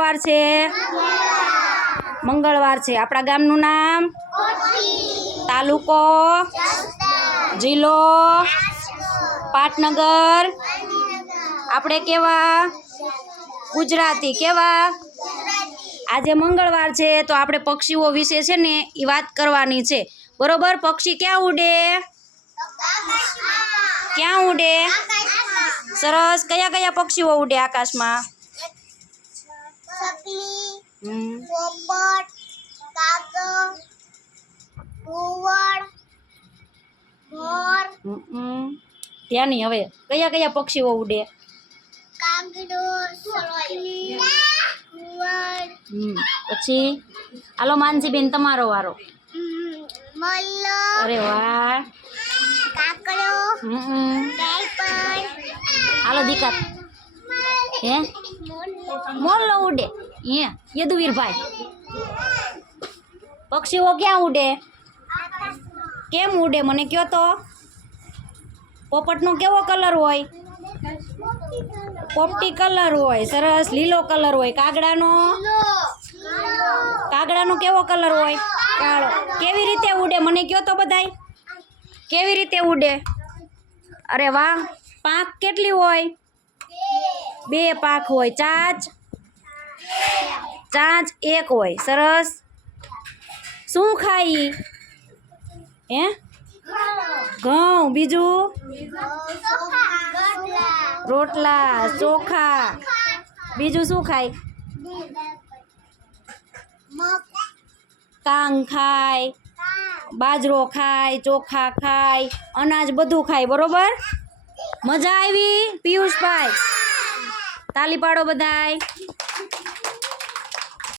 વાર છે? મંગળવાર છે. આપણા ગામનું નામ? તાલુકો? જિલ્લો? પાટનગર? આપણે કેવા? ગુજરાતી. કેવા? આજે મંગળવાર છે તો આપણે પક્ષીઓ વિશે છે ને એ વાત કરવાની છે, બરોબર? પક્ષી ક્યાં ઉડે? ક્યાં ઉડે? સરસ. કયા કયા પક્ષીઓ ઉડે આકાશમાં? પોપટ, કાગળ, ઘુવડ, મોર. ત્યાં નહીં. હવે કયા કયા પક્ષીઓ ઉડે? કાગડો, સકલી, ઘુવડ. પછી હાલો માનસીબેન, તમારો વારો. મલ્લ, અરે વાહ. કાકડો, ડાયપર. હાલો દીકા. હે મોરલો ઉડે? હે યદુવીરભાઈ, પક્ષીઓ ક્યાં ઉડે? કેમ ઉડે મને કયો તો? પોપટનો કેવો કલર હોય? પોપટી કલર હોય. સરસ. લીલો કલર હોય. કાગડાનો કેવો કલર હોય? કાળો. કેવી રીતે ઉડે મને કયો તો બધાય? કેવી રીતે ઉડે? અરે વાહ. પાંખ કેટલી હોય? 2 પાંખ હોય. ચાંચ 1 હોય. સરસ. શું ખાઈ? હે ઘઉં. બીજું? રોટલા, ચોખા. બીજું શું ખાય? કાંગ ખાય, બાજરો ખાય, ચોખા ખાય, અનાજ બધું ખાય. બરોબર? મજા આવી પિયુષભાઈ? તાલી પાડો બધાય.